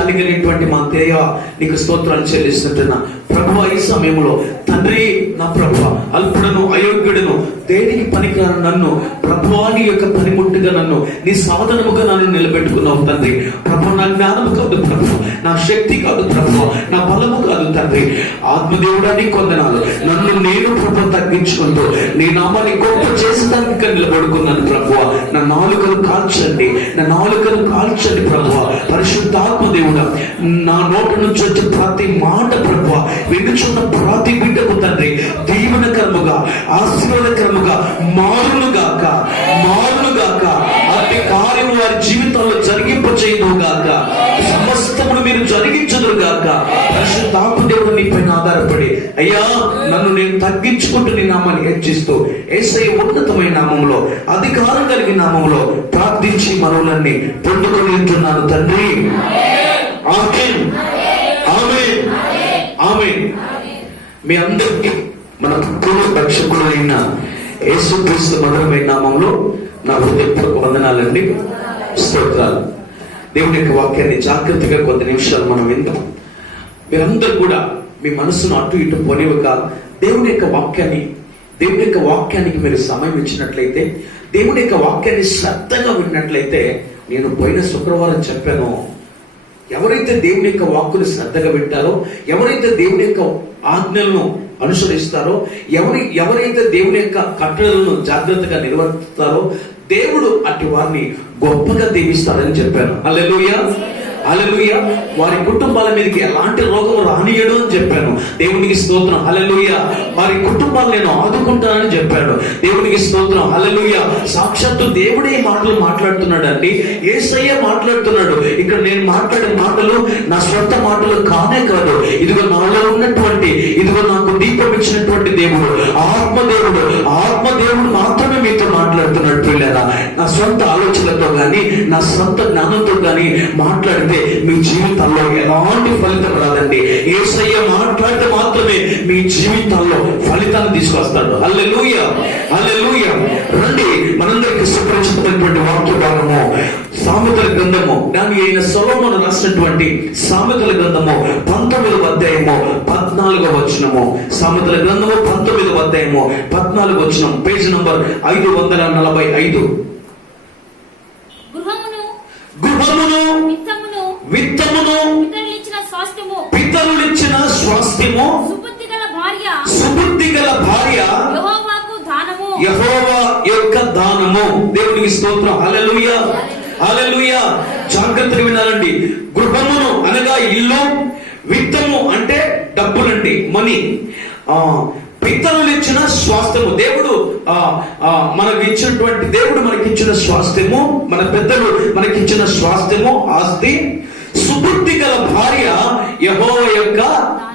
జాలి కలిగినటువంటి మా దేవ నీకు స్తోత్రాలు చెల్లిస్తుంటున్నా ప్రభువా. ఈ సమయంలో తండ్రి, నా ప్రభువా, అల్పుడను అయోగ్యుడను దేనికి పనికిరాను నన్ను ప్రభువా నీ యొక్క పనిముట్టుగా నన్ను నీ సాధనముగా నన్ను నిలబెట్టుకున్నావు తండ్రి. ప్రభు నా జ్ఞానము కాదు ప్రభు, నా శక్తి కాదు ప్రభు, నా బలము కాదు తండ్రి. ఆత్మదేవుడా నీ కొందనాలు. నన్ను నేను ప్రభు తగ్గించుకుంటూ నీ నామాన్ని గొప్ప చేసేదానికి నిలబడుకున్నాను ప్రభువా. నా నాలుకను కాల్చండి, నా నాలుకను కాల్చండి ప్రభువా. పరిశుద్ధాత్మదేవుడా, నా నోటి నుంచి వచ్చే ప్రతి మాట ప్రభువా వినుచున్న ప్రతి బిడ్డకు తండ్రి దీవెనకరముగా ఆశీర్వాదకరముగా మారునుగాక, మారునుగాక. అట్టి కార్యం వారి జీవితంలో జరిగింపచేయునుగాక. సమస్తమును మీరు జరిగించదురుగాక. పరిశుద్ధాత్మదేవుడు నీ పైన ఆధారపడి అయ్యా నన్ను నేను తగ్గించుకుంటూ నీ నామాన్ని హెచ్చిస్తూ యేసయ్య ఉన్నతమైన నామంలో అధికారం కలిగిన నామంలో ప్రార్థించి మనవులన్నీ పొందుకొని ఉంటున్నాను తండ్రి. ఆమేన్, ఆమేన్, ఆమేన్. మీ అందరికీ మన ప్రభువు రక్షకుడు అయిన యేసుక్రీస్తు మధురమైన నామంలో నా హృదయపూర్వక వందనాలండి, స్తోత్రాలు. దేవుని యొక్క వాక్యాన్ని జాగ్రత్తగా కొద్ది నిమిషాలు మనం విందాం. మీరందరూ కూడా మీ మనసును అటు ఇటు పోనివ్వక దేవుని యొక్క వాక్యానికి మీరు సమయం ఇచ్చినట్లయితే, దేవుని యొక్క వాక్యాన్ని శ్రద్ధగా విన్నట్లయితే, నేను పోయిన శుక్రవారం చెప్పాను, ఎవరైతే దేవుని యొక్క వాక్కుని శ్రద్ధగా వింటారో, ఎవరైతే దేవుని యొక్క ఆజ్ఞలను అనుసరిస్తారో, ఎవరైతే దేవుని యొక్క కట్టడలను జాగ్రత్తగా నిర్వర్తిస్తారో దేవుడు అట్టి వారిని గొప్పగా దీవిస్తాడని చెప్పాను. హల్లెలూయా, హల్లెలూయా. వారి కుటుంబాల మీదకి ఎలాంటి రోగం రానియడు అని చెప్పాను. దేవునికి స్తోత్రం, హల్లెలూయా. వారి కుటుంబాలు నేను ఆదుకుంటానని చెప్పాడు. దేవునికి స్తోత్రం, హల్లెలూయా. సాక్షాత్తు దేవుడే మాటలు మాట్లాడుతున్నాడు అండి, యేసయ్య మాట్లాడుతున్నాడు. ఇక్కడ నేను మాట్లాడే మాటలు నా స్వంత మాటలు కానే కాదు. ఇదిగో నాలో ఉన్నటువంటి, ఇదిగో నాకు దీపం ఇచ్చినటువంటి దేవుడు, ఆత్మదేవుడు మాత్రమే మీతో మాట్లాడుతున్నాడు పిల్లరా. నా సొంత ఆలోచనలతో గాని నా సొంత జ్ఞానంతో గాని మాట్లాడితే మీ జీవితాల్లో ఎలాంటి ఫలితం రాదండి. యేసయ్య మాట్లాడితే మాత్రమే మీ జీవితాల్లో ఫలితాన్ని తీసుకొస్తాడు. హల్లెలూయా, హల్లెలూయా. రండి, మనందరికి సుపరిచితమైనటువంటి వాక్య భాగము సామెతల గ్రంథము, దాని అయిన సొలొమోను రాసినటువంటి సామెతల గ్రంథము 19వ అధ్యాయము 14వ వచనము. సామెతల గ్రంథము 19వ అధ్యాయము 14వ వచనం, పేజ్ నంబర్ 545. గృహమును విత్తమును పితరులిచ్చిన స్వాస్థ్యము సుబుద్ధి గల భార్య యెహోవా యొక్క దానము. దేవునికి స్తోత్రం, హల్లెలూయా, హల్లెలూయా. జాగ్రత్తగా వినాలండి. గృహమును అనగా ఇల్లు, విత్తము అంటే డబ్బులండి, మనీ. పితరులు ఇచ్చిన స్వాస్థ్యము, దేవుడు మనకి ఇచ్చినటువంటి, దేవుడు మనకిచ్చిన స్వాస్థ్యము, మన పెద్దలు మనకిచ్చిన స్వాస్థ్యము, ఆస్తి. సుబుద్ధి గల భార్య యెహోవా యొక్క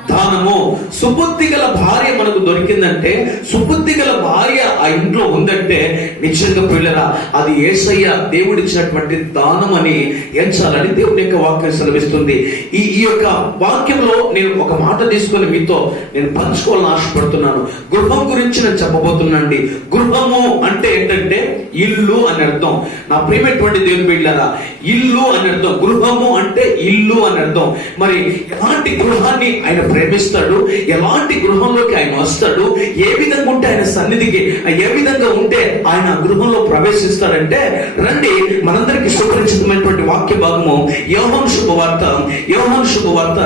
దానము. సుబుద్ధి గల భార్య మనకు దొరికిందంటే, సుబుద్ధి గల భార్య ఆ ఇంట్లో ఉందంటే నిశ్చయంగా పిల్లరా అది యేసయ్య దేవుడిచ్చినటువంటి దానం అని ఎంచాలని దేవుని యొక్క వాక్యం సెలవిస్తుంది. ఈ యొక్క వాక్యంలో నేను ఒక మాట తీసుకొని మీతో నేను పంచుకోవాలని ఆశపడుతున్నాను. గృహం గురించి నేను చెప్పబోతున్నానండి. గృహము అంటే ఏంటంటే ఇల్లు అని అర్థం. నా ప్రియమైనటువంటి దేవుని బిడ్డలారా, ఇల్లు అని అర్థం. గృహము అంటే ఇల్లు అని అర్థం. మరి ఎలాంటి గృహాన్ని ఆయన ప్రేమిస్తాడు, ఎలాంటి గృహంలోకి ఆయన వస్తాడు, ఏ విధంగా ఉంటే ఆయన సన్నిధికి, ఏ విధంగా ఉంటే ఆయన గృహంలో ప్రవేశిస్తాడంటే, రండి మనందరికి సుపరిచితమైనటువంటి వాక్య భాగము యోహాను శుభవార్త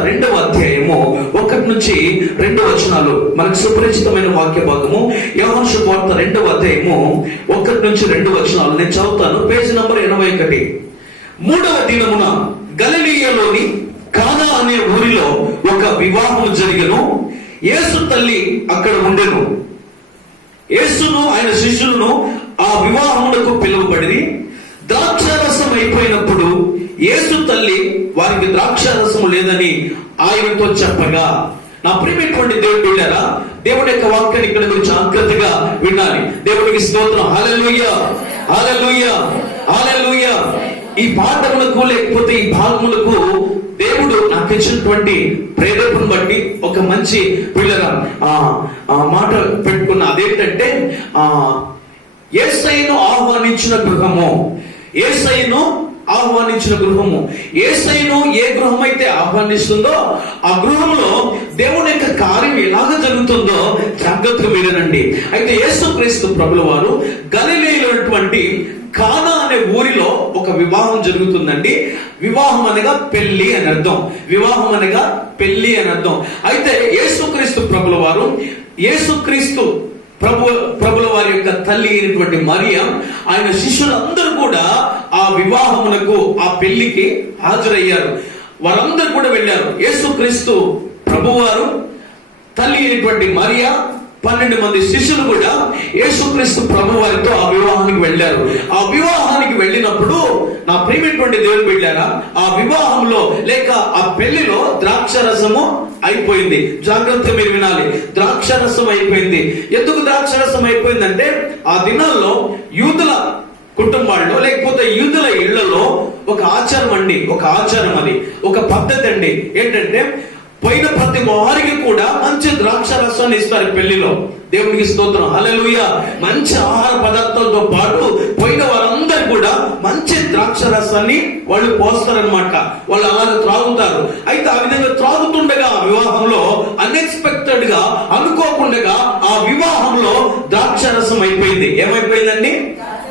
2వ అధ్యాయము 1 నుంచి 2 వచనాలు. మనకు సుపరిచితమైన వాక్య భాగము యోహాను శుభవార్త 2వ అధ్యాయము 1 నుంచి 2 వచనాలు నేను చదువుతాను. Page number 81. 3వ దినమున గలిలయలోని కానా అనే ఊరిలో ఒక వివాహము జరిగెను. యేసు తల్లి అక్కడ ఉండెను. యేసును ఆయన శిష్యులను ఆ వివాహమునకు పిలువబడి ద్రాక్షారసం అయిపోయినప్పుడు యేసు తల్లి వారికి ద్రాక్షారసము లేదని ఆయనతో చెప్పగా, నా ప్రియమైనటువంటి దేవుని బిడ్డలారా, దేవుని యొక్క వాక్యాన్ని ఇక్కడ మీరు జాగ్రత్తగా వినాలి. దేవునికి స్తోత్రం, హల్లెలూయా, హల్లెలూయా, హల్లెలూయా. ఈ పాఠములకు లేకపోతే ఈ భాగములకు దేవుడు నాకు ఇచ్చినటువంటి ప్రేరేపణ బట్టి ఒక మంచి పిల్లగా మాట పెట్టుకున్న. అదేంటంటే యేసయ్యను ఆహ్వానించిన గృహము, యేసయ్యను ఆహ్వానించిన గృహము. యేసయ్యను ఏ గృహం అయితే అయితే ఆహ్వానిస్తుందో ఆ గృహంలో దేవుని యొక్క కార్యం ఎలాగ జరుగుతుందో జాగ్రత్తగా వినండి. అయితే యేసుక్రీస్తు ప్రభుల వారు గలిలయలోటువంటి కానా అనే ఊరిలో ఒక వివాహం జరుగుతుందండి. వివాహం అనగా పెళ్లి అని అర్థం. వివాహం అనగా పెళ్లి అని అర్థం. అయితే యేసుక్రీస్తు ప్రభుల వారు, యేసుక్రీస్తు ప్రభుల వారి యొక్క తల్లి అయినటువంటి మరియా, ఆయన శిష్యులందరూ కూడా ఆ వివాహమునకు, ఆ పెళ్లికి హాజరయ్యారు. వారందరూ కూడా వెళ్ళారు. యేసుక్రీస్తు ప్రభువారు, తల్లి అయినటువంటి మరియా, 12 మంది శిష్యులు కూడా యేసుక్రీస్తు ప్రభు వారితో ఆ వివాహానికి వెళ్ళారు. ఆ వివాహానికి వెళ్ళినప్పుడు నా ప్రియమైనటువంటి దేవుని బిడ్డలారా, ఆ వివాహంలో లేక ఆ పెళ్లిలో ద్రాక్షరసము అయిపోయింది. జాగ్రత్తగా మీరు వినాలి. ద్రాక్షరసం అయిపోయింది. ఎందుకు ద్రాక్షరసం అయిపోయిందంటే, ఆ దినాల్లో యూదుల కుటుంబాల్లో లేకపోతే యూదుల ఇళ్లలో ఒక ఆచారం అండి, ఒక ఆచారం, అది ఒక పద్ధతి అండి. ఏంటంటే, పోయిన ప్రతి వారికి కూడా మంచి ద్రాక్ష రసాన్ని ఇస్తారు పెళ్లిలో. దేవునికి స్తోత్రం, హల్లెలూయా. మంచి ఆహార పదార్థాలతో పాటు పోయిన వారందరూ కూడా మంచి ద్రాక్ష రసాన్ని వాళ్ళు పోస్తారనమాట. వాళ్ళు అలాగే త్రాగుతారు. అయితే ఆ విధంగా త్రాగుతుండగా ఆ వివాహంలో అన్ఎక్స్పెక్టెడ్ గా, అనుకోకుండా ఆ వివాహంలో ద్రాక్ష రసం అయిపోయింది. ఏమైపోయిందండి?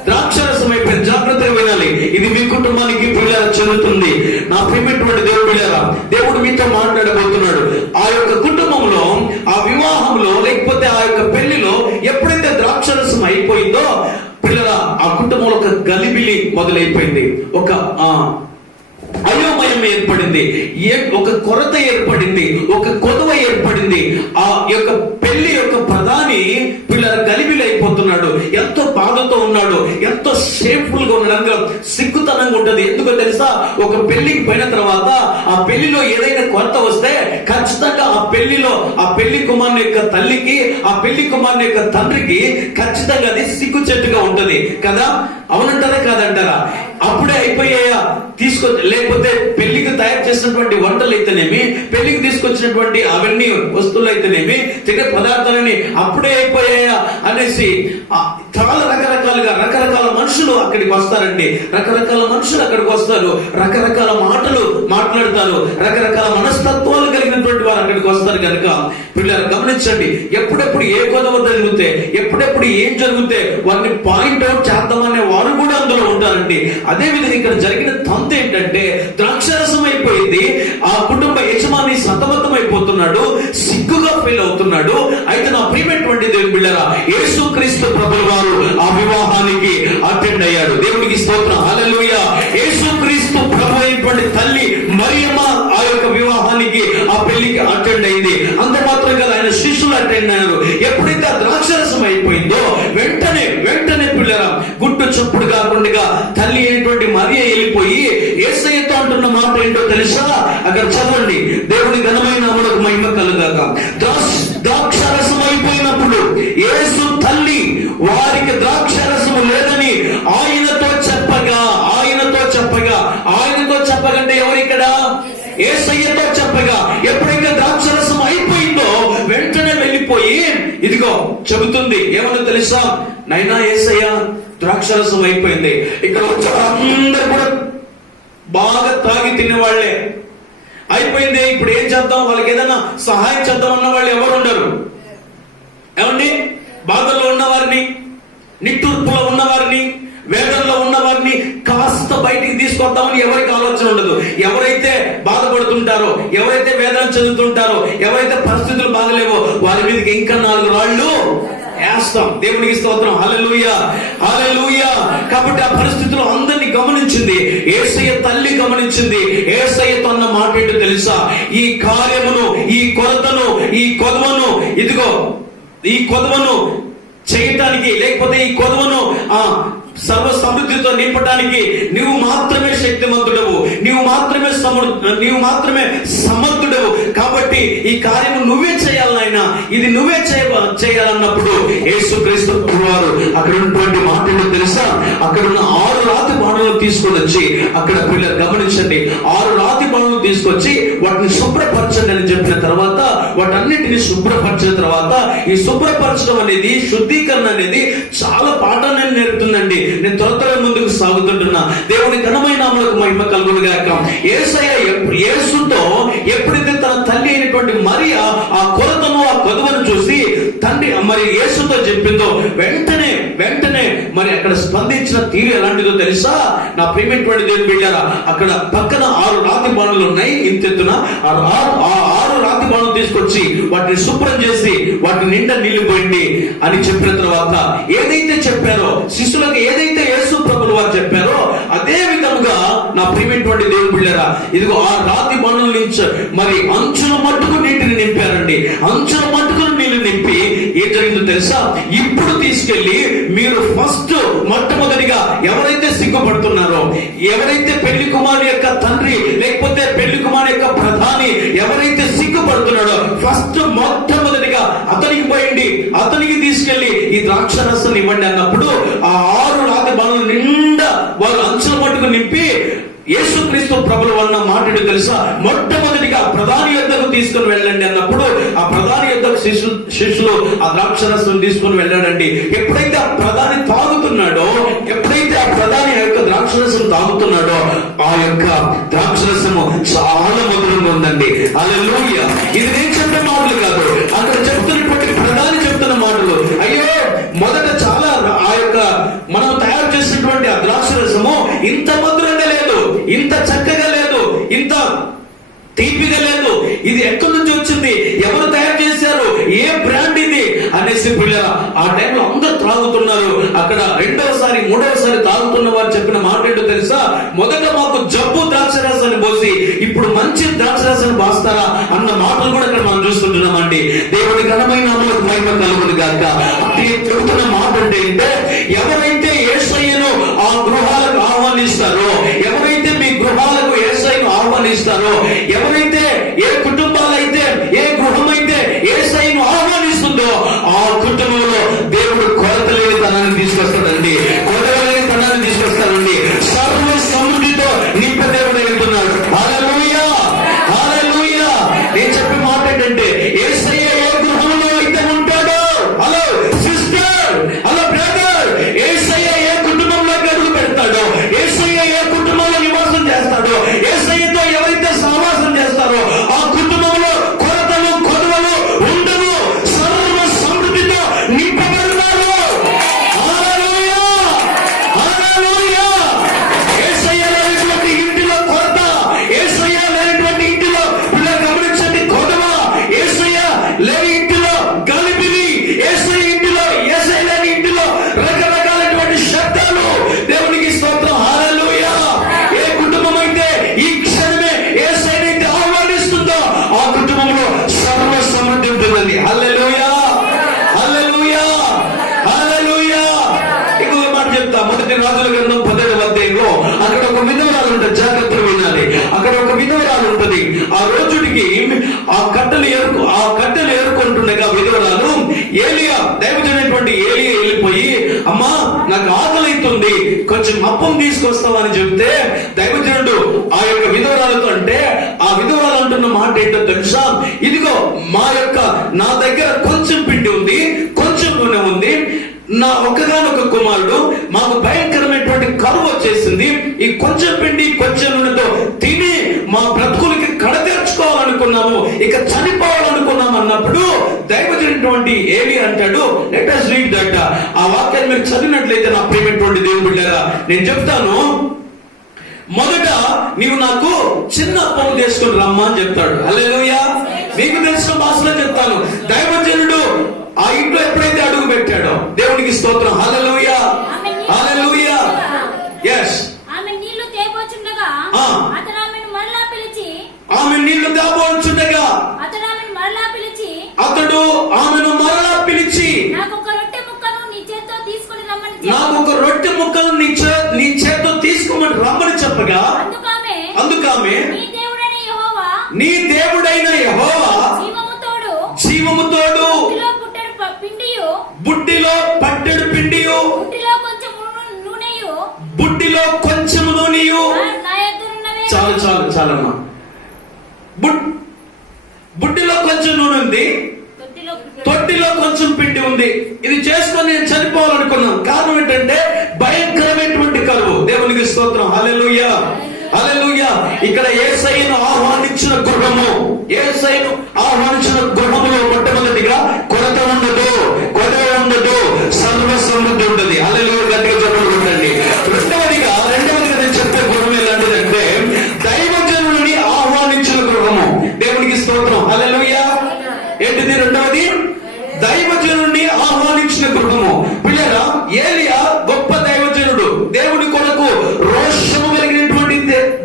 ద్రాక్షరసం అయిపోయింది. జాగ్రత్తగా వినాలి. ఇది మీ కుటుంబానికి పిల్లల చెందుతుంది. నా ప్రియమైనటువంటి దేవుడు పిల్లరా, దేవుడు మీతో మాట్లాడబోతున్నాడు. ఆ యొక్క కుటుంబంలో, ఆ వివాహంలో లేకపోతే ఆ యొక్క పెళ్లిలో ఎప్పుడైతే ద్రాక్షరసం అయిపోయిందో పిల్లల, ఆ కుటుంబంలో ఒక గలిబిలి మొదలైపోయింది. ఒక అయోమయం ఏర్పడింది. ఒక కొరత ఏర్పడింది. ఒక కొదవ ఏర్పడింది. ఆ యొక్క పెళ్లి యొక్క ప్రధాని పిల్లల గలిబిలి అయిపోతున్నాడు. ఎంతో బాధతో ఉన్నాడు. ఎంతో షేమ్ఫుల్ గా ఉన్నాడు. సిగ్గుతనంగా ఉంటది. ఎందుకో తెలుసా? ఒక పెళ్లికి పోయిన తర్వాత ఆ పెళ్లిలో ఏదైనా కొరత వస్తే ఖచ్చితంగా ఆ పెళ్లిలో, ఆ పెళ్లి కుమారుని యొక్క తల్లికి, ఆ పెళ్లి కుమారుని యొక్క తండ్రికి ఖచ్చితంగా అది సిగ్గు చెట్టుగా ఉంటది కదా. అవునంటారా కాదంటారా? అప్పుడే అయిపోయాయా లేకపోతే పెళ్లికి తయారు చేసినటువంటి వంటలు అయితేనేమి, పెళ్లికి తీసుకొచ్చినటువంటి అవన్నీ వస్తువులు అయితేనేమి, తినే పదార్థాలని అప్పుడే అయిపోయాయా అనేసి చాలా రకరకాల మనుషులు అక్కడికి వస్తారండి. రకరకాల మనుషులు అక్కడికి వస్తారు. రకరకాల మాటలు మాట్లాడతారు. రకరకాల మనస్తత్వాలు కలిగినటువంటి వారు అక్కడికి వస్తారు. కనుక పిల్లలు గమనించండి. ఎప్పుడెప్పుడు ఏ గొడవ జరిగితే, ఎప్పుడెప్పుడు ఏం జరిగితే వారిని పాయింట్ అవుట్ చేద్దామనే వారు కూడా అందులో ఉంటారండి. అదే విధంగా ఇక్కడ జరిగిన తంతు ఏంటంటే, ద్రాక్షరసం అయిపోయింది. ఆ కుటుంబ యజమాని సతమతం అయిపోతున్నాడు, సిగ్గుగా ఫీల్ అవుతున్నాడు. అయితే నా ప్రియమైనటువంటి దేవుని బిడ్డలారా, యేసుక్రీస్తు ప్రభువు వారు ఆ వివాహానికి అటెండ్ అయ్యాడు. దేవునికి స్తోత్రం, హల్లెలూయా. యేసుక్రీస్తు ప్రభు అయినటువంటి తల్లి మరియమ్మ ఆ యొక్క వివాహానికి, ఆ పెళ్లికి అటెండ్ అయింది. అంత మాత్రం కాదు, ఆయన శిష్యులు అటెండ్ అయ్యారు. ఎప్పుడైతే ఆ ద్రాక్షరసం అయిపోయిందో వెంటనే పిల్లరా, గుట్టు చప్పుడు కాకుండా తల్లి అయినటువంటి మరియ వెళ్ళిపోయి యేసయ్యతో అంటున్న మాట ఏంటో తెలుసా? అక్కడ చదవండి. దేవుని ఘనమైన నామమునకు మహిమ కలుగాక. ద్రాక్షరసం అయిపోయినప్పుడు యేసు తల్లి వారికి ద్రాక్షరసము లేదని ఆయనతో చెప్పగా చెప్పగంటే ఎవరిక్కడ? యేసయ్యతో చెప్పగా, ఎప్పుడైతే ద్రాక్షరసం అయిపోయిందో వెంటనే వెళ్ళిపోయి ఇదిగో చెబుతుంది. ఏమన్నా తెలుసా? నైనా యేసయ్య, ద్రాక్షరసం అయిపోయింది. ఇక్కడ వచ్చే అందరూ కూడా బాగా తాగి తినేవాళ్లే. అయిపోయింది, ఇప్పుడు ఏం చేద్దాం? వాళ్ళకి ఏదైనా సహాయం చేద్దాం అన్న వాళ్ళు ఎవరు ఉండరు. ఏమండి? బాధల్లో ఉన్నవారిని, నిట్టూర్పులో ఉన్నవారిని, వేదనలో ఉన్నవారిని కాస్త బయటికి తీసుకొద్దామని ఎవరికి ఆలోచన ఉండదు. ఎవరైతే బాధపడుతుంటారో, ఎవరైతే వేదన చెందుతుంటారో, ఎవరైతే పరిస్థితులు బాగలేవో వారి మీదకి ఇంకా 4 రాళ్ళు వేస్తాం. దేవునికి స్తోత్రం, హల్లెలూయా, హల్లెలూయా. కాబట్టి ఆ పరిస్థితులు అందరినీ గమనించింది. యేసయ్య తల్లి గమనించింది. యేసయ్యతో అన్న మాట ఏంటో తెలుసా? ఈ కార్యమును, ఈ కొరతను, ఈ కొదవను, ఇదిగో ఈ కొదవను చేయటానికి, లేకపోతే ఈ కొదవను సర్వ సమృద్ధితో నింపడానికి నువ్వు మాత్రమే శక్తిమంతుడవు, నీవు మాత్రమే సమర్థుడవు. కాబట్టి ఈ కార్యము నువ్వే చేయాలి నాయనా, ఇది నువ్వే చేయాలన్నప్పుడు యేసుక్రీస్తు వారు అక్కడ ఉన్నటువంటి మాటలు తెలుసా? అక్కడ ఉన్న 6 రాతి బాణలను తీసుకొని వచ్చి, అక్కడ పిల్లలు గమనించండి, 6 రాతి బాణలను తీసుకొచ్చి వాటిని శుభ్రపరచండి అని చెప్పిన తర్వాత, వాటన్నిటిని శుభ్రపరిచిన తర్వాత, ఈ శుభ్రపరచడం అనేది, శుద్ధీకరణ అనేది చాలా పాఠాన్ని నేర్పుతుందండి. నేను త్వరగా ముందుకు సాగుతుంటున్నా. దేవుని ఘనమైన నామమునకు మహిమ కలుగును గాక. యేసయ్య యేసుతో అయినటువంటి మరియా ఆ కొరతను, ఆ కొదువను చూసి తండ్రి మరి యేసుతో చెప్పిందో వెంటనే మరి అక్కడ స్పందించిన తీరు ఎలాంటిదో తెలుసా? నా ప్రియమైనటువంటి దేవుని బిడ్డలారా, అక్కడ పక్కన 6 రాతి బాణులు ఉన్నాయి ఇంతెత్తున. ఆ 6 రాతి బాణులు తీసుకొచ్చి వాటిని శుభ్రం చేసి వాటి నిండా నీళ్లు పోయింది అని చెప్పిన తర్వాత ఏదైతే చెప్పారో శిష్యులకు, ఏదైతే యేసు ప్రభువులు వారు చెప్పారో అదే విధముగా నా ప్రియమైనటువంటి దేవుని బిడ్డలారా, ఇదిగో ఆ రాతి బాణుల నుంచి మరి అంచుల మట్టుకు నీటిని నింపారండి. అంచుల మట్టుకు నీళ్లు నింపి ఏం జరిగిందో తెలుసా? ఇప్పుడు తీసుకెళ్లి మీరు ఫస్ట్ మొట్టమొదటిగా ఎవరైతే సిగ్గుపడుతున్నారో, ఎవరైతే పెళ్లి కుమారుని యొక్క తండ్రి లేకపోతే పెళ్లి కుమారుని యొక్క ప్రధాని ఎవరైతే సిగ్గుపడుతున్నాడో ఫస్ట్ మొట్టమొదటిగా అతనికి పోయింది, అతనికి తీసుకెళ్లి ఈ ద్రాక్షరసం ఇవ్వండి అన్నప్పుడు ఆ 6 రాతి బాణుల నిండా వారు అంచుల మట్టుకు నింపి యేసుక్రీస్తు ప్రభువు అన్న మాట తెలుసా? మొట్టమొదటిగా ప్రధాని యొద్దకు తీసుకుని వెళ్ళండి అన్నప్పుడు ఆ ప్రధాని యొద్దకు శిష్యులు ఆ ద్రాక్షరసం తీసుకుని వెళ్ళాడండి. ఎప్పుడైతే ఆ ప్రధాని తాగుతున్నాడో, ఎప్పుడైతే ఆ ప్రధాని యొక్క ద్రాక్షరసం తాగుతున్నాడో ఆ యొక్క ద్రాక్షరసము చాలా మధురంగా ఉందండి. హల్లెలూయా! ఇది నేను చెప్పే మాటలు కాదు, అక్కడ చెప్తున్నటువంటి ప్రధాని చెప్తున్న మాటలు. అయ్యో, మొదట చాలా ఆ యొక్క మనం తయారు చేసినటువంటి ఆ ద్రాక్షరసము ఇంత మధురంగా లేదు, ఇంత చక్కగా లేదు, ఇంత తీపిగా లేదు. ఇది ఎక్కడి నుంచి వచ్చింది? ఎవరు తయారు చేశారు? ఏ బ్రాండ్ ఇది అనేసి పిల్లల ఆ టైంలో అందరూ త్రాగుతున్నారు. అక్కడ రెండవసారి మూడవసారి తాగుతున్న వారు చెప్పిన మాట ఏంటో తెలుసా? మొదట మాకు జబ్బు ద్రాక్షరసాన్ని పోసి ఇప్పుడు మంచి ద్రాక్షరసాన్ని పోస్తారా అన్న మాటలు కూడా ఇక్కడ మనం చూస్తుంటున్నామండి. దేవుడి ఘనమైన నామమునకు మహిమ కలుగును గాక. చెబుతున్న మాట అంటే ఎవరైతే యేసయ్యను ఆ గృహాలకు ఆహ్వానిస్తారో, ఎవరైతే మీ గృహాలకు యేసయ్యను ఆహ్వానిస్తారో, ఎవరైతే ఏ కుటుంబాలైతే, ఏ గృహమైతే యేసయ్యను ఆహ్వానిస్తుందో ఆ కుటుంబంలో దేవుడు కొరత లేని తనాన్ని తీసుకొస్తాడండి, కొరతలేని తనాన్ని తీసుకొస్తాడండి. సర్వ సమృద్ధితో నింప దేవుడు వెళ్తున్నాడు. హల్లెలూయా! హల్లెలూయా! నేను చెప్పే మాట ఏంటంటే యేసయ్య ఏ గృహంలో అయితే ఉంటాడో, హలో సిస్టర్, హలో బ్రదర్, యేసయ్య ఏ కుటుంబంలోకి అడుగు పెడతాడో, యేసయ్య ఏ కుటుంబంలో నివాసం చేస్తాడో, యేసయ్యతో ఎవరైతే సహవాసం చేస్తారో ఆ కుటుంబంలో కొరతలు, కొదువలు ఉండవు. సర్వ సమృద్ధితో నింపబడతారు. హల్లెలూయా! హల్లెలూయా! యేసయ్య లేనటువంటి ఇంటిలో కొరత, యేసయ్య లేనటువంటి ఇంటిలో ఇలా గమనించండి కొదవ, యేసయ్య లేని ఇంటిలో గలిబిలి, యేసయ్య ఇంటిలో, యేసయ్య లేని ఇంటిలో రకరకాలైనటువంటి శబ్దాలు. దేవునికి స్తోత్రం. హల్లెలూయా! ఏ కుటుంబం అయితే ఈ క్షణమే యేసయ్యనైతే ఆహ్వానిస్తుందో ఆ కుటుంబంలో సర్వ సమృద్ధి ఉంటుందండి. హల్లెలూయా! హల్లెలూయా! హల్లెలూయా! ఇంకొక మాట చెప్తా. మొదటి రాజుల గ్రంథం 17వ అధ్యాయంలో అక్కడ ఒక విధవరాలు ఉంటుంది. జాగ్రత్తగా వినాలి. అక్కడ ఒక విధవరాలు ఉంటుంది. ఆ రోజుడికి ఆ కట్టెలు ఏరుకుంటుండగా విధవరాలు ఏలియా, దైవజనటువంటి ఏలియా వెళ్ళిపోయి, అమ్మా నాకు ఆకలి అవుతుంది, కొంచెం అప్పం తీసుకొస్తావా అని చెప్తే దైవజనుడు ఆ యొక్క విధవరాలతో అంటే ఆ విధవరాలు అంటున్న మాట ఏంటో తెలుసా? ఇదిగో నా దగ్గర కొంచెం పిండి ఉంది, కొంచెం నూనె ఉంది, నా ఒక్కగానొక్క కుమారుడు, మాకు భయంకరమైనటువంటి కరువు వచ్చేసింది, ఈ కొంచెం పిండి కొంచెం నూనెతో తిని మా బ్రతుకులకి కడతీర్చుకోవాలనుకున్నాము, ఇక చనిపోవాలనుకున్నాము అన్నప్పుడు దైవజనటువంటి ఏలి అంటాడు, లెట్ us read that. ఆ వాక్యాన్ని మీరు చదివినట్లయితే నా ప్రియమైనటువంటి దేవుని బిడ్డలారా నేను చెప్తాను. మొదట నీవు నాకు చిన్న అప్పం చేసుకుని రమ్మా అని చెప్తాడు. హల్లెలూయా! మీకు తెలిసిన భాషలో చెప్తాను. దైవజనుడు ఆ ఇంట్లో ఎప్పుడైతే అడుగు పెట్టాడో దేవునికి స్తోత్రం. హల్లెలూయా! హల్లెలూయా! yes. ఆమె నీళ్లు తేబోచుండగా అతడు ఆమెను మరలా పిలిచి, ఆమె నీళ్లు తేబోచుండగా అతడు ఆమెను మరలా పిలిచి, అతడు ఆమెను మరలా పిలిచి నాకు ఒక రొట్టె ముక్కను నీ చేత్తో తీసుకొని రమ్మని చెప్పి, నాకు ఒక రొట్టె ముక్కను నీ చేత్తో తీసుకోమని రమ్మని చెప్పగా అందుకామె నీ దేవుడైన యెహోవా, నీ దేవుడైన యెహోవా జీవము తోడు బుడ్డిలో పట్టెడు పిండియు బుడ్డిలో కొంచెం నూనెయు. చాలమ్మా. బుడ్డిలో కొంచెం నూనె ఉంది, తొట్టిలో కొంచెం పిండి ఉంది. ఇది చేసుకొని నేను చనిపోవాలనుకున్నాను. కారణం ఏంటంటే భయంకరమైనటువంటి కరువు. దేవునికి స్తోత్రం. హల్లెలూయా! హల్లెలూయా! ఇక్కడ యేసయ్యను ఆహ్వానించిన గృహము యేసయ్యను ఆహ్వానించిన గృహములో మొట్టమొదటిగా కొరత ఉండదు, కొరత ఉండదు, సర్వ సమృద్ధి ఉంటుంది. హల్లెలూయా, గట్టిగా చెప్పండి కొట్టండి. రెండవదిగా నేను చెప్పే గృహం ఎలాంటిదంటే దైవజనుని ఆహ్వానించిన గృహము. దేవునికి స్తోత్రం. హల్లెలూయా. ఏంటిది రెండవది? దైవజనుడిని ఆహ్వానించిన గృహము. పిల్లరా, ఏలియా గొప్ప దైవజనుడు, దేవుడి కొరకు రోషము కలిగినటువంటి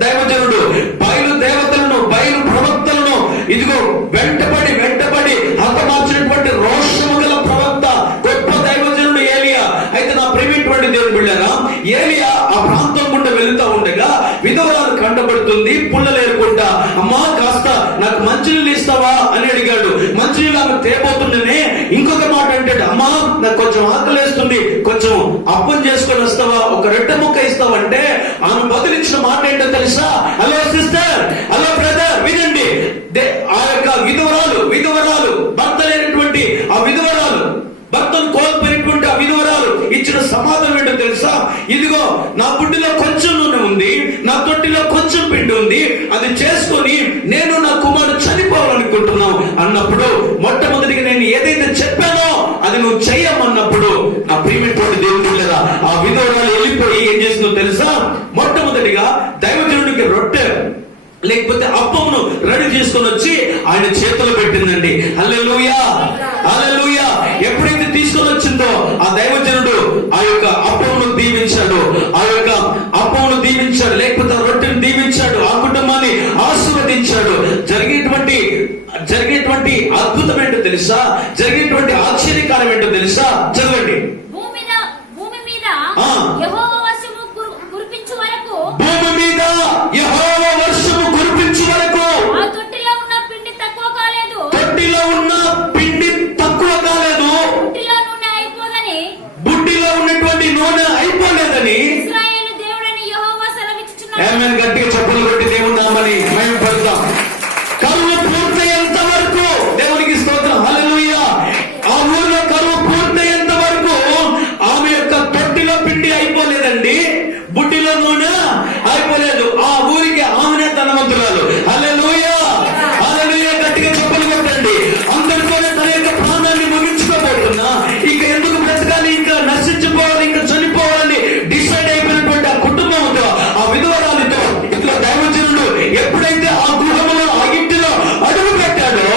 దైవజనుడు. బయలు దేవతలను, బయలు ప్రవక్తలను ఇదిగో వెంటబడి హతమార్చినటువంటి రోషము గల ప్రవక్త, గొప్ప దైవజనుడు ఏలియా. అయితే నా ప్రియమైనటువంటి దేవుడు పిల్లరా, ఏలియా ఆ ప్రాంతం గుండా వెళుతూ ఉండగా విధవరాలు కంటబడుతుంది. పుల్లలేరుకుంటా, అమ్మా కాస్త నాకు మంచినీళ్ళు ఇస్తావా అని అడిగాడు. మంచినీళ్ళు ఆమె తేబోతుండేనే ఇంకొక మాట అంటాడు, అమ్మా నాకు కొంచెం ఆకలేస్తుంది, కొంచెం అప్పం చేసుకొని వస్తావా, ఒక రొట్టె ముక్క ఇస్తావంటే ఆమె బదులిచ్చిన మాట ఏంటో తెలుసా? హలో సిస్టర్, హలో బ్రదర్, వినండి. ఆ యొక్క విధవరాలు భర్త లేనటువంటి ఆ విధవరాలు, భర్తను కోల్పోయినటువంటి ఆ విధవరాలు ఇచ్చిన సమాధానం ఏంటో తెలుసా? ఇదిగో నా బుడ్డిలో కొంచెం నూనె ఉంది, నా తొట్టిలో కొంచెం పిండి ఉంది, అది చేసుకొని నేను నా కుమారుడు చనిపోవాలనుకుంటున్నావు అన్నప్పుడు, మొట్టమొదటిగా నేను ఏదైతే చెప్పానో అది నువ్వు చెయ్యమన్నప్పుడు, నా ప్రియమైనటువంటి దేవుడు లేదా ఆ విధవరాలు వెళ్ళిపోయి ఏం చేసిందో తెలుసా? మొట్టమొదటిగా దైవజనుడికి రొట్టె లేకపోతే అప్పమును రెడీ చేసుకొని వచ్చి ఆయన చేతులు పెట్టిందండి. హల్లెలూయా, హల్లెలూయా. ఎప్పుడైతే తీసుకొని వచ్చిందో ఆ దైవజనుడు ఆ యొక్క అప్పమును దీవించాడు, లేకపోతే రొట్టెను దీవించాడు, ఆ కుటుంబాన్ని ఆశీర్వదించాడు. జరిగేటువంటి అద్భుతం ఏంటో తెలుసా? జరిగేటువంటి ఆశ్చర్యకారం ఏంటో తెలుసా? చదవండి. భూమి మీద యెహోవా వర్షము కురిపించు వరకు, ఆ తొట్టిలో ఉన్న పిండి తక్కువ కాలేదు, బుడ్డిలో ఉన్నటువంటి నూనె అయిపోలేదని ఇశ్రాయేలు దేవుడని యెహోవా సెలవిచ్చుచున్నాడు. ఆమేన్. గట్టిగా చప్పట్లు కొట్టి దేవుని నామముని మహిమపడదాం. కరువు పూర్తయ్యేంత వరకు దేవునికి స్తోత్రం. హల్లెలూయా. ఆ ఊరిలో కరువు పూర్తయ్యేంత వరకు ఆమె యొక్క తొట్టిలో పిండి అయిపోలేదండి, బుడ్డిలో నూనె అయిపోలేదు. ఆ ఊరికి ఆమెనే ధనవంతురాలు. హల్లెలూయా, హల్లెలూయా. గట్టిగా చప్పట్లు కొట్టండి. అందరితోనే తన యొక్క ప్రాణాన్ని ముగించుకోబోతున్నా, ఇక ఎందుకు బ్రతకాలి, ఇంకా నశించిపోవాలి, ఇంకా చనిపోవాలని డిసైడ్ అయిపోయినటువంటి ఆ కుటుంబంతో, ఆ విధవరాలితో ఇట్లా దైవజనుడు ఎప్పుడైతే ఆ గృహంలో, ఆ ఇంటిలో అడుగు పెట్టాడో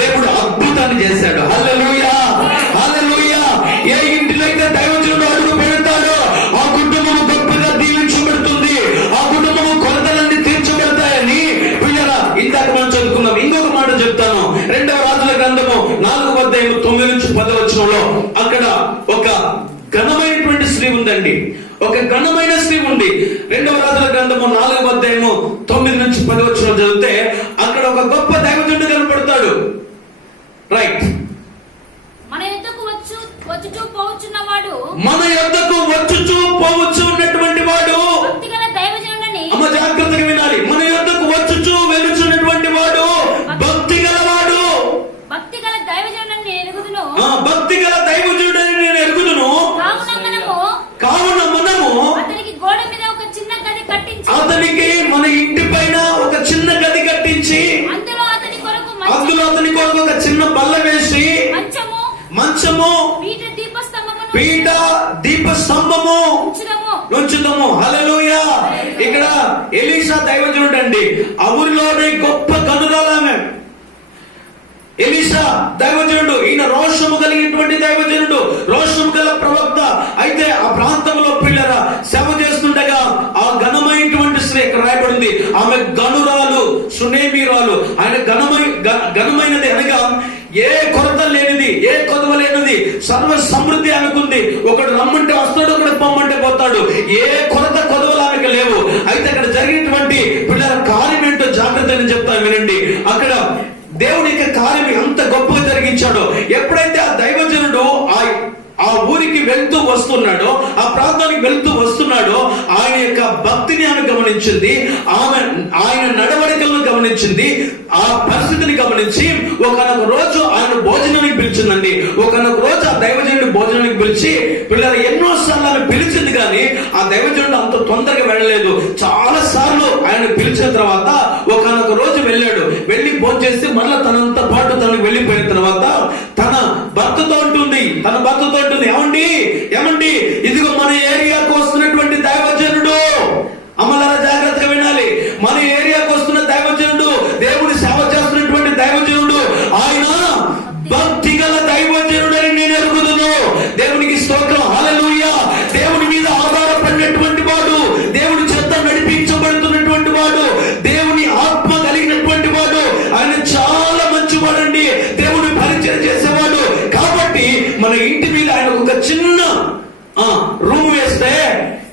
దేవుడు అద్భుతాన్ని చేశాడు. హల్లెలూయా, హల్లెలూయా. ఏ ఇంటిలో అయితే దైవజనుడు అడుగు పెడతాడో ఆ కుటుంబం గొప్పగా దీవించబడుతుంది, ఆ కుటుంబం కొరతలన్నీ తీర్చబడతాయని పిల్లరా ఇందాక మనం చదువుకున్నాం. ఇంకొక మాట చెప్తాను. 2వ రాజుల గ్రంథము 4వ అధ్యాయం 9 నుంచి 10 వచనంలో అక్కడ ఒక ఘనమైనటువంటి స్త్రీ ఉందండి, ఒక ఘనమైన స్త్రీ ఉంది. 2వ రాజుల గ్రంథము 4వ అధ్యాయము 9 నుంచి 10 వచనం చదివితే అక్కడ ఒక గొప్ప దైవజనుడు కనపడతాడు. రైట్. మన యొద్దకు వచ్చుచూ పోవచ్చున్నవాడు, మన యొద్దకు వచ్చుచూ పోవచ్చు ఉన్నటువంటి వాడు, భక్తిగల దైవజనుడని, అమ్మ జాగ్రత్తగా వినాలి, మన యొద్దకు వచ్చుచూ వెలుచున్నటువంటి వాడు భక్తి గలవాడు, భక్తిగల దైవజనుడని నేను ఎరుగుదును, భక్తిగల దైవజనుడని నేను ఎరుగుదును. కావున మనము అతనికి గోడ మీద ఒక చిన్న గది కట్టించి, అతనికి మన ఇంటి పైన ఒక చిన్న గది కట్టించి, అందులో అతని కొరకు ఒక చిన్న బల్ల వేసి, మంచము, పీఠ దీపస్తంభము ఉంచుదాము. హల్లెలూయా. ఇక్కడ ఎలీషా దైవజనుడు అండి, ఆ ఊరిలోనే గొప్ప గనురాలామె. ఎలీషా దైవజనుడు, ఈయన రోషము కలిగినటువంటి దైవజనుడు, రోషము గల ప్రవక్త. అయితే ఆ ప్రాంతంలో పిల్లరా సేవ చేస్తుండగా ఆ ఘనమైనటువంటి స్త్రీ ఇక్కడ రాయబడింది, ఆమె గనురాలు, సునేమిరాలు. ఆయన ఘనమైనది అనగా ఏ కొరత లేనిది, ఏ కొదవ లేనిది, సర్వ సమృద్ధి ఆమెకుంది. ఒకడు రమ్మంటే వస్తాడు, ఒకడు పొమ్మంటే పోతాడు. ఏ కొరత కొదవలు ఆమెకు లేవు. అయితే అక్కడ జరిగినటువంటి పిల్లల కార్యం ఏంటో జాగ్రత్తగా చెప్తాను వినండి. అక్కడ దేవుని యొక్క కార్యం ఎంత గొప్పగా జరిగించాడో, ఎప్పుడైతే ఆ దైవజనుడు ఆ ఊరికి వెళ్తూ వస్తున్నాడో, ఆ ప్రాంతానికి వెళ్తూ వస్తున్నాడో, ఆయన యొక్క భక్తిని ఆమె గమనించింది, ఆయన నడవడికలను గమనించింది, ఆ పరిస్థితిని గమనించి ఒకనొక రోజు ఆయన భోజనానికి పిలిచిందండి. ఒకనొక రోజు ఆ దైవజనుడి భోజనానికి పిలిచి పిల్లలు ఎన్నోసార్లు ఆమె పిలిచింది కానీ ఆ దైవజనుడు అంత తొందరగా వెళ్ళలేదు. చాలా సార్లు ఆయన పిలిచిన తర్వాత ఒకనొక రోజు వెళ్ళాడు. వెళ్ళి భోంచేసి మళ్ళీ తనంత పాటు తనకు వెళ్ళిపోయిన తర్వాత తన భర్తతో ఉంటుంది ఏమండి ఇదిగో మన ఏరియాకు వస్తున్నటువంటి దైవజనుడు, అమ్మలారా జాగ్రత్తగా వినాలి, మన ఏరియాకు వస్తున్న దైవజనుడు, దేవుని సేవ చేస్తున్నటువంటి దైవజనుడు, ఆయన భక్తి గల దైవజనుడు అని నేను ఎరుగుదును. దేవునికి స్తోత్రం, హల్లెలూయా. దేవుని మీద ఆధారపడినటువంటి వాడు, దేవుని చేత నడిపించబడుతున్నటువంటి వాడు, దేవుని ఆత్మ కలిగినటువంటి వాడు, ఆయన చాలా మంచివాడండి, దేవుని పరిచయం చేసేవాడు. కాబట్టి మన ఇంటి మీద ఆయన ఒక చిన్న రూమ్ వేస్తే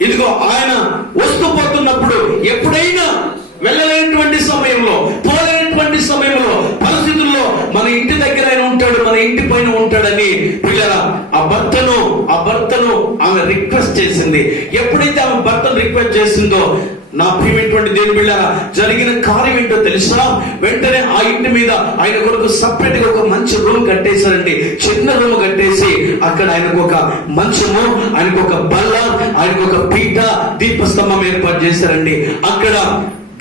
ఇదిగో ఆయన వస్తూ పోతున్నప్పుడు ఎప్పుడైనా వెళ్ళలేనటువంటి సమయంలో, పోలేనటువంటి సమయంలో, పరిస్థితుల్లో మన ఇంటి దగ్గర ఆయన ఉంటాడు, మన ఇంటి పైన ఉంటాడని పిల్లల ఆ భర్తను ఆమె రిక్వెస్ట్ చేసింది. ఎప్పుడైతే ఆమె భర్తను రిక్వెస్ట్ చేసిందో నా ప్రియమైనటువంటి దేవుని బిడ్డలారా, జరిగిన కార్యం ఏంటో తెలుసా? వెంటనే ఆ ఇంటి మీద ఆయన కొరకు సపరేట్ గా ఒక మంచి రూమ్ కట్టేశారండి. చిన్న రూమ్ కట్టేసి అక్కడ ఆయనకు ఒక మంచము, ఆయనకు ఒక బల్ల, ఆయనకు ఒక పీఠ, దీపస్తంభం ఏర్పాటు చేశారండి. అక్కడ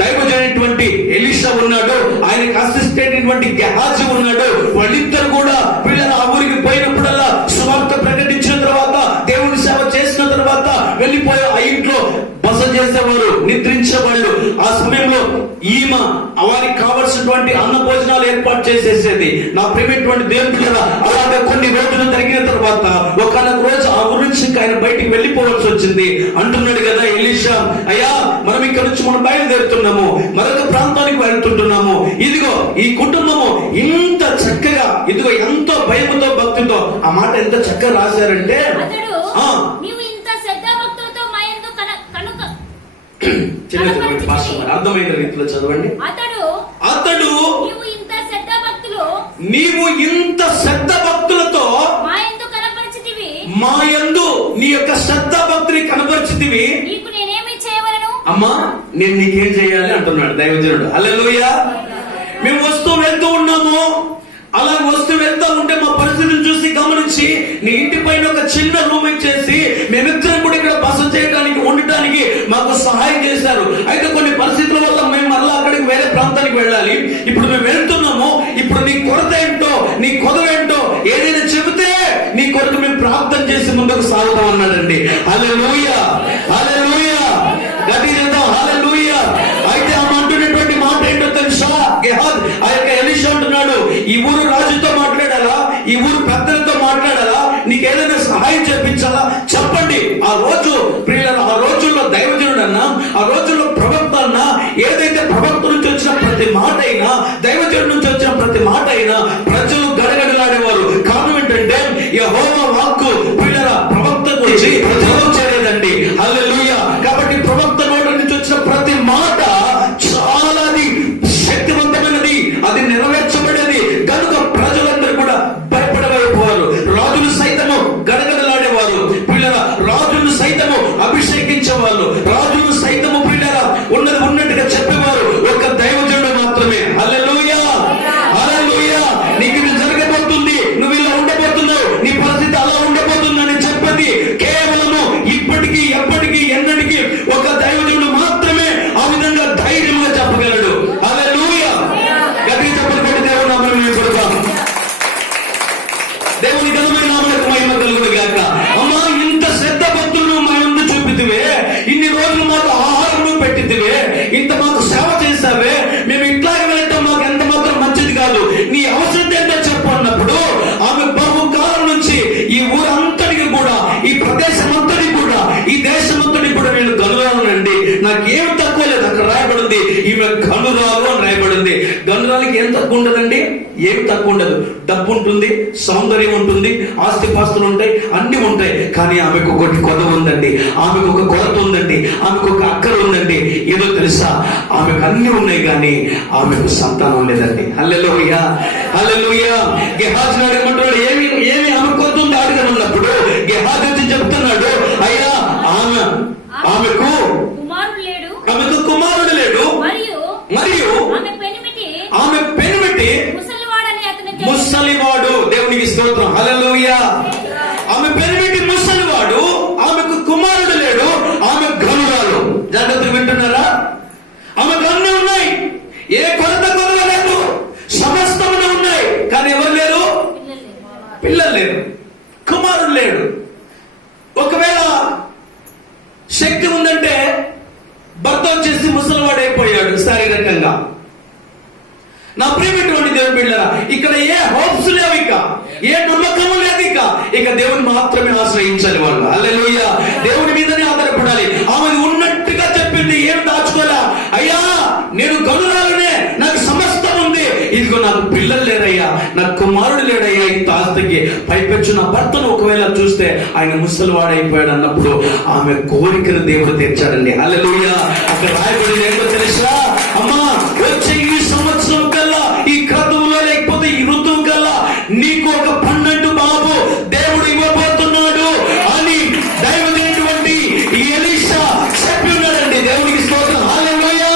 దైవజనటువంటి ఎలీషా ఉన్నాడు, ఆయనకు అసిస్టెంట్ అయినటువంటి గెహాజీ ఉన్నాడు. వాళ్ళిద్దరు కూడా పిల్లలు ఆ ఊరికి పోయినప్పుడల్లా సువార్త ప్రకటించిన తర్వాత, దేవుని సేవ చేసిన తర్వాత వెళ్ళిపోయి ఆ ఇంట్లో బస చేసేవారు, నిద్రించేవాళ్ళు. ఆ సమయంలో ఈమె వారికి కావలసినటువంటి అన్న భోజనాలు ఏర్పాటు చేసేసేది. నా ప్రియమైనటువంటి దేవుని పిల్లల అలాగే కొన్ని రోజులు జరిగిన తర్వాత ఒకనొక రోజు ఆ ఊరి నుంచి ఆయన బయటికి వెళ్ళిపోవాల్సి వచ్చింది. అంటున్నాడు కదా ఎలీషా, అయ్యా మనం ఇక్కడ నుంచి మనం బయలుదేరుతున్నాము, మరొక ప్రాంతానికి వెళ్తుంటున్నాము. ఇదిగో ఈ కుటుంబము ఇంత చక్కగా, ఇదిగో ఎంతో భయముతో భక్తితో, ఆ మాట ఎంత చక్కగా రాశారంటే, అర్థమైన రీతిలో చదవండి. అతడు నీవు ఇంత శ్రద్ధ భక్తులతో మా యందు నీ యొక్క శ్రద్ధ భక్తిని కనపరిచితివి, అమ్మా నేను నీకేం చేయాలి అంటున్నాడు దైవజనుడు. హల్లెలూయా. మేము వస్తూ వెళ్తూ ఉన్నాము, అలా వస్తూ వెళ్తూ ఉంటే మా పరిస్థితిని చూసి గమనించి నీ ఇంటి పైన ఒక చిన్న రూమ్ ఇచ్చేసి మేమిద్దరం కూడా ఇక్కడ బస చేయడానికి, ఉండటానికి మాకు సహాయం చేశారు. అయితే కొన్ని పరిస్థితుల వల్ల మేము మళ్ళీ అక్కడికి వేరే ప్రాంతానికి వెళ్ళాలి. ఇప్పుడు మేము వెళ్తున్నాము, ఇప్పుడు నీ కొరత ఏంటో, నీ కొదవేంటో ఏదైనా చెబితే నీ కొరకు మేము ప్రార్థన చేసి ముందుకు సాగుతాం అన్నాడండి. హల్లెలూయా, హల్లెలూయా, గట్టిగా చేద్దాం, హల్లెలూయా. అయితే ఆమె అంటున్నటువంటి మాట ఏంటో తెలుసా? గెహాజ్ ఆ యొక్క ఎలీషా అంటున్నాడు, ఈ ఊరు రాజుతో మాట్లాడాలా, ఈ ఊరు పెద్దలతో మాట్లాడాలా, నీకు ఏదైనా సహాయం చేపించాలా చెప్పండి. ఆ రోజు ప్రియులను, ఆ రోజుల్లో దైవజనుడు అన్నా, ఆ రోజుల్లో ప్రవక్త అన్నా, ఏదైతే ప్రవక్త నుంచి వచ్చిన ప్రతి మాట అయినా, దైవజనుడి నుంచి వచ్చిన ప్రతి మాట అయినా ప్రజలు గడగడలాడేవారు. కారణం ఏంటంటే యెహోవా వాక్కు ప్రియుల ప్రవక్తకు వచ్చి ప్రజలు చేయలేదండి. హల్లెలూయా. కాబట్టి ప్రవక్త నోటి నుంచి వచ్చిన ప్రతి మాట చాలా శక్తివంతమైనది, అది నెరవేర్చబడేది. కనుక ప్రజలందరూ కూడా భయపడబోయేవారు. రాజులు సైతము గడగడలాడేవారు. పిల్లల రాజులు సైతము అభిషేకించేవాళ్ళు, రాజులు సైతము పిల్లల ఉన్నది ఉన్నట్టుగా చెప్పేవారు. ఒక దైవజనుడు మాత్రమే. హల్లెలూయా, హల్లెలూయా. నీకు ఇది జరగబోతుంది, నువ్వు ఇలా ఉండబోతున్నావు, నీ పరిస్థితి అలా ఉండబోతుందని చెప్పేది కేవలము ఇప్పటికీ ఎప్పటికీ ఎన్నటికీ ఒక దైవజనుడు మాత్రమే ఆ విధంగా ధైర్యంగా చెప్పగలడు. హల్లెలూయా. గట్టిగా చెప్పండి, దేవుని నామమున కొడతాం. దేవుని ఘనమైన నామమునకు మహిమ కలుగును గాక. అమ్మా ఇంత శ్రద్ధ భక్తులను మా యందు చూపితివే, ఇన్ని రోజులు మాకు ఆహారం పెట్టితివే, ఇంత మాకు సేవ చేసావే, మేము ఇట్లాగే వెళ్ళటం మాకు ఎంత మాత్రం మంచిది కాదు, నీ అవసరం ఏంటో చెప్పు అన్నప్పుడు ఆమె బహుకాలం నుంచి ఈ ఊరంతటికి కూడా, ఈ ప్రదేశం అంతటికి కూడా, ఈ దేశం అంతటికి కూడా నేను గనురాలనండి, నాకేం తక్కువ లేదు. అక్కడ రాయబడింది ఈమె గనురాలు అని రాయబడింది. గనురాలకి ఏం తక్కువ ఉండదండి, ఏం తక్కువ ఉండదు. డబ్బు ఉంటుంది, సౌందర్యం ఉంటుంది, ఆస్తిపాస్తులు ఉంటాయి, అన్ని ఉంటాయి. కానీ ఆమెకు ఒకటి కొదవ ఉందండి, ఆమెకు ఒక కొరత ఉందండి, ఆమెకు ఒక అక్కర ఉందండి. ఏదో తెలుసా, ఆమెకు అన్ని ఉన్నాయి కానీ ఆమెకు సంతానం లేదండి. హల్లెలూయా, హల్లెలూయా. గెహాజీ అడగమంటున్నాడు, ఏమి ఏమి ఆమె కొరత ఉంది అడగనున్నప్పుడు గెహాజీ వచ్చి చెప్తున్నాడు, అయ్యా ఆమెకు కుమారుడు లేడు, మరియు ఆమె పెనిమిటి ముసలివాడు. దేవునికి స్తోత్రం. హల్లెలూయా. ఆమె పెనిమిటి పిల్లలు లేరు, కుమారుడు లేడు. ఒకవేళ శక్తి ఉందంటే భర్త వచ్చేసి ముసలివాడైపోయాడు శారీరకంగా. నా ప్రియమైనటువంటి దేవుని బిడ్డలారా, ఇక్కడ ఏ హోప్స్ లేవు, ఏ నమ్మకము లేదు. ఇక దేవుని మాత్రమే ఆశ్రయించాలి వాళ్ళు. హల్లెలూయా. దేవుని మీదనే ఆధారపడాలి. ఆమె ఉన్నట్టుగా చెప్పింది, ఏం దాచుకోలే. అయ్యా నేను గనురాలనే, నాకు సమస్తం ఉంది, ఇదిగో నాకు పిల్లలు లేరయ్యా, నాకు కుమారుడు లేడయ్యా, ఇంత ఆస్తికి పైపెచ్చు నా భర్తను ఒకవేళ చూస్తే ఆయన ముసలివాడైపోయాడు అన్నప్పుడు ఆమె కోరికను దేవుడు తెచ్చాడండి. హల్లెలూయా. అక్కడ రాయబడింది ఏంటో తెలుసా? అమ్మా వచ్చే ఈ సంవత్సరం కల్లా, ఈ క్రతువులో లేకపోతే ఈ ఋతువు కల్లా నీకు ఒక 12 బాబు దేవుడు ఇవ్వబోతున్నాడు అని దైవమైనటువంటి ఎలీషా చెప్పి ఉన్నాడండి. దేవునికి స్తోత్రం. హల్లెలూయా,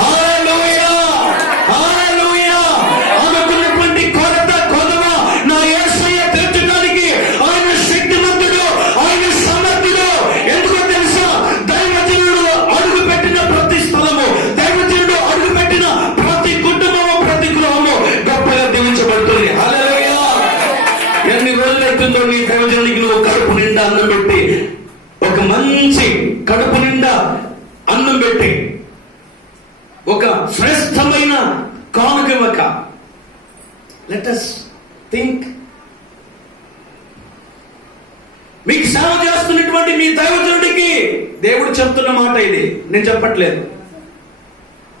హల్లెలూయా, హల్లెలూయా. ఆమెకున్నటువంటి కొదవ నా యేసయ్య తీర్చడానికి ఆయన శక్తిమంతుడు, ఆయన సమర్థుడు. ఎందుకో తెలుసా? దైవజనుడు అడుగు పెట్టిన ప్రతి స్థలము, దైవజనుడు అడుగు పెట్టిన ప్రతి కుటుంబము, ప్రతి గృహము గొప్పగా దీవించబడుతుంది. హల్లెలూయా. ఎన్ని రోజులైతుందో నీ దైవజనుడికి నువ్వు కడుపు నిండా అన్నం పెట్టి, ఒక మంచి కడుపు నిండా అన్నం పెట్టి, ఒక శ్రేష్టమైన కానుక ఇవ్వక. Let us think. మీకు సేవ చేస్తున్నటువంటి మీ దైవజనుడికి దేవుడు చెప్తున్న మాట ఇది, నేను చెప్పట్లేదు.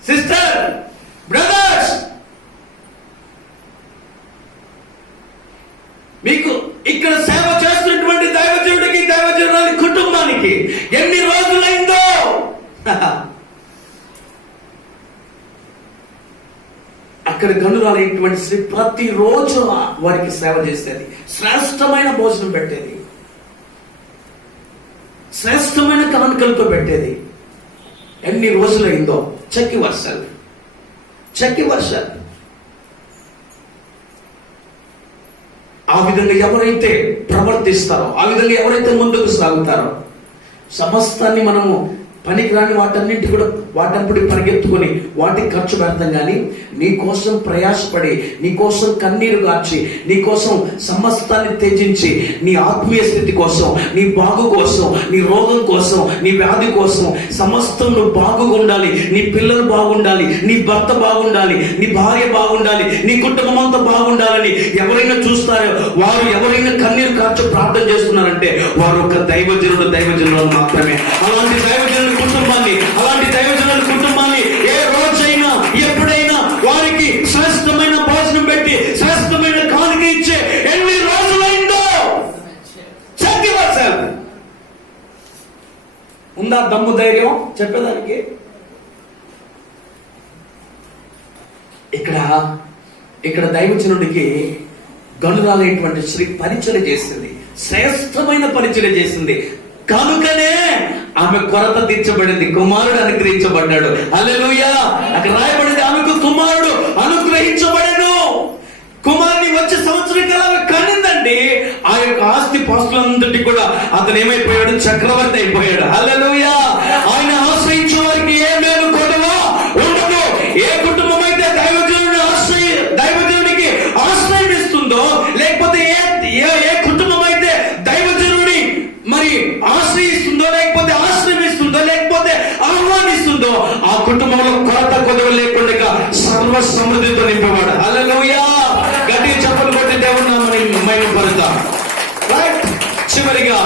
సిస్టర్, బ్రదర్స్, మీకు ఇక్కడ సేవ చేస్తున్నటువంటి దైవజనుడికి, దైవజనుడి కుటుంబానికి ఎన్ని రోజులైందో. అక్కడ గనురాలైనటువంటి స్త్రీ ప్రతిరోజు వారికి సేవ చేసేది, శ్రేష్టమైన భోజనం పెట్టేది, శ్రేష్టమైన కానుకలతో పెట్టేది. ఎన్ని రోజులైందో. Check yourself, check yourself. ఆ విధంగా ఎవరైతే ప్రవర్తిస్తారో, ఆ విధంగా ఎవరైతే ముందుకు సాగుతారో, సమస్తాన్ని మనము పనికిరాని వాటన్నింటి కూడా వాటప్పుడు పరిగెత్తుకొని వాటికి ఖర్చు పెడతాం. కానీ నీ కోసం ప్రయాసపడి, నీ కోసం కన్నీరు గార్చి, నీ కోసం సమస్తాన్ని త్యజించి, నీ ఆత్మీయ స్థితి కోసం, నీ బాగు కోసం, నీ రోగం కోసం, నీ వ్యాధి కోసం సమస్తం నువ్వు బాగుగా ఉండాలి, నీ పిల్లలు బాగుండాలి, నీ భర్త బాగుండాలి, నీ భార్య బాగుండాలి, నీ కుటుంబం అంతా బాగుండాలని ఎవరైనా చూస్తారో, వారు ఎవరైనా కన్నీరు కార్చి ప్రార్థన చేస్తున్నారంటే వారు ఒక దైవజనుడు మాత్రమే. అలాంటి దైవజనుడు కుటుంబాన్ని, అలాంటి దైవజనుల కుటుంబాన్ని ఏ రోజైనా ఎప్పుడైనా వారికి శ్రేష్టమైన భోజనం పెట్టి, శ్రేష్టమైన కానుక ఇచ్చే ఎన్ని రోజులైందో. Check your self. ఉందా దమ్ము, ధైర్యం చెప్పేదానికి? ఇక్కడ దైవజనుడికి గనురాలైనటువంటి స్త్రీ పరిచయం చేసింది, శ్రేష్టమైన పరిచయం చేసింది. కనుకనే ఆమె కొరత తీర్చబడింది, కుమారుడు అనుగ్రహించబడ్డాడు. హల్లెలూయా. అక్కడ రాయబడింది, ఆమెకు కుమారుడు అనుగ్రహించబడెను. కుమారుని వచ్చే సంవత్సరం కల్లా కనిందండి. ఆ యొక్క ఆస్తి పాస్తులంతటి కూడా అతను ఏమైపోయాడు? చక్రవర్తి అయిపోయాడు. హల్లెలూయా. ఆయన ఆశ్రయించే వారికి ఏ మేలు కొదవ ఉండదు. ఏ కుటుంబం అయితే దైవజనుడికి ఆశ్రయం ఇస్తుందో, లేకపోతే ఏ కుటుంబం అయితే దైవజనుడిని మరి ఆశ్రయిస్తుందో, లేకపోతే ఆశ్రమిస్తుందో, లేకపోతే ఆహ్వానిస్తుందో, ఆ కుటుంబంలో కొరత కొదవ లేకుండా సర్వ సమృద్ధితో నింపబడ. హల్లెలూయా. గట్టిగా చప్పలు కొట్టి దేవుని నామమున మహిమపడతాం. రైట్. చివరిగా